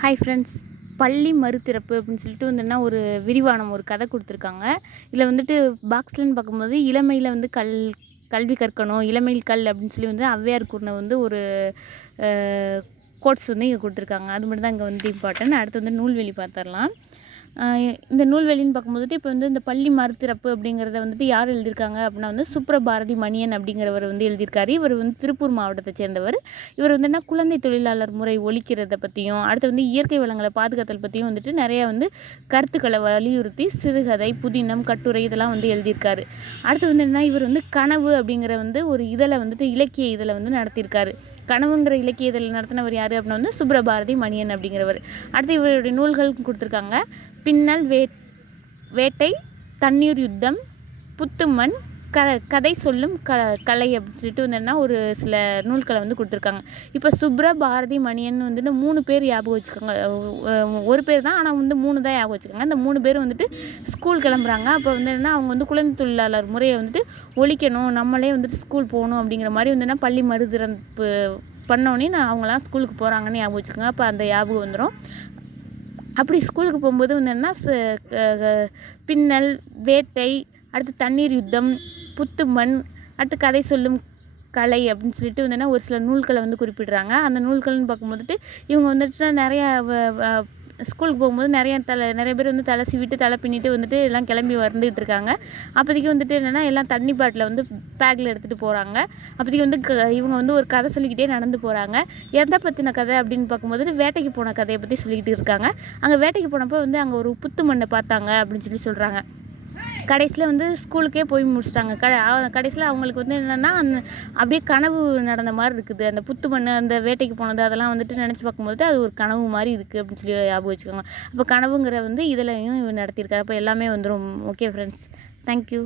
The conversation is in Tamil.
Hi friends. பள்ளி மறுதிறப்பு அப்படின்னு சொல்லிட்டு வந்துன்னா ஒரு விரிவானம் ஒரு கதை கொடுத்துருக்காங்க. இதில் வந்துட்டு பாக்ஸ்லன்னு பார்க்கும்போது இளமையில் வந்து கல்வி கற்கணும், இளமையில் கல் அப்படின்னு சொல்லி வந்து ஔவையார் கூறின வந்து ஒரு கோட்ஸ் வந்து இங்கே கொடுத்துருக்காங்க. அது மட்டும் தான் இங்கே வந்து இம்பார்ட்டன்ட். அடுத்து வந்து நூல்வெளி பார்த்துடலாம். இந்த நூல்வெளின்னு பார்க்கும்போது இப்போ வந்து இந்த பள்ளி மறுதிறப்பு அப்படிங்கிறத வந்துட்டு யார் எழுதியிருக்காங்க அப்படின்னா வந்து சுப்ரபாரதி மணியன் அப்படிங்கிறவர் வந்து எழுதியிருக்காரு. இவர் வந்து திருப்பூர் மாவட்டத்தை சேர்ந்தவர். இவர் வந்து என்ன குழந்தை தொழிலாளர் முறை ஒழிக்கிறத பற்றியும், அடுத்து வந்து இயற்கை வளங்களை பாதுகாத்தல் பற்றியும் வந்துட்டு நிறைய வந்து கருத்துக்களை வலியுறுத்தி சிறுகதை, புதினம், கட்டுரை இதெல்லாம் வந்து எழுதியிருக்காரு. அடுத்து வந்து என்ன, இவர் வந்து கனவு அப்படிங்கிற வந்து ஒரு இதழை வந்துட்டு இலக்கிய இதழை வந்து நடத்தியிருக்காரு. கனவுங்கிற இலக்கிய இதழ் நடத்தினவர் யார் அப்படின்னா வந்து சுப்ரபாரதி மணியன் அப்படிங்கிறவர். அடுத்து இவருடைய நூல்கள் கொடுத்துருக்காங்க. பின்னல், வேட்டை, தண்ணீர் யுத்தம், புத்துமண், கதை சொல்லும் கலை அப்படின்னு சொல்லிட்டு வந்துன்னா ஒரு சில நூல்களை வந்து கொடுத்துருக்காங்க. இப்போ சுப்ரபாரதி மணியன் வந்துட்டு 3 பேர் ஞாபகம் வச்சுக்கோங்க. ஒரு பேர் தான், ஆனால் வந்து 3 தான் ஞாபகம் வச்சுக்கோங்க. அந்த 3 பேர் வந்துட்டு ஸ்கூல் கிளம்புறாங்க. அப்போ வந்து என்ன, அவங்க வந்து குழந்தை தொழிலாளர் முறையை வந்துட்டு ஒழிக்கணும், நம்மளே வந்துட்டு ஸ்கூல் போகணும் அப்படிங்கிற மாதிரி வந்துன்னா பள்ளி மறுதிறப்பு பண்ணோன்னே அவங்களாம் ஸ்கூலுக்கு போகிறாங்கன்னு ஞாபகம் வச்சுக்கோங்க. அப்போ அந்த ஞாபகம் வந்துடும். அப்படி ஸ்கூலுக்கு போகும்போது வந்து என்ன, பின்னல், வேட்டை, அடுத்து தண்ணீர் யுத்தம், புத்துமண், அடுத்து கதை சொல்லும் கலை அப்படின்னு சொல்லிட்டு வந்துன்னா ஒரு சில நூல்களை வந்து குறிப்பிடுறாங்க. அந்த நூல்கள்னு பார்க்கும்போதுட்டு இவங்க வந்துட்டு நிறையா ஸ்கூலுக்கு போகும்போது நிறைய பேர் வந்து தலை சீவிட்டு தலை பின்னிட்டு வந்துட்டு எல்லாம் கிளம்பி வந்துகிட்டு இருக்காங்க. அப்போதைக்கு வந்துட்டு என்னென்னா எல்லாம் தண்ணி பாட்டில் வந்து பேக்கில் எடுத்துகிட்டு போகிறாங்க. அப்போதைக்கு வந்து இவங்க வந்து ஒரு கதை சொல்லிக்கிட்டே நடந்து போகிறாங்க. எதை பற்றின கதை அப்படின்னு பார்க்கும்போது வேட்டைக்கு போன கதையை பற்றி சொல்லிக்கிட்டு இருக்காங்க. அங்கே வேட்டைக்கு போனப்போ வந்து அங்கே ஒரு புத்து மண்ணை பார்த்தாங்க அப்படின்னு சொல்லி சொல்கிறாங்க. கடைசியில் வந்து ஸ்கூலுக்கே போய் முடிச்சிட்டாங்க. கடைசியில் அவங்களுக்கு வந்து என்னென்னா அப்படியே கனவு நடந்த மாதிரி இருக்குது. அந்த புத்து மண், அந்த வேட்டைக்கு போனது அதெல்லாம் வந்துட்டு நினச்சி பார்க்கும்போது அது ஒரு கனவு மாதிரி இருக்குது அப்படின்னு சொல்லி ஞாபகம் வச்சுக்கோங்க. அப்போ கனவுங்கிற வந்து இதிலையும் நடத்தியிருக்காரு. அப்போ எல்லாமே வந்துடும். Okay friends, thank you.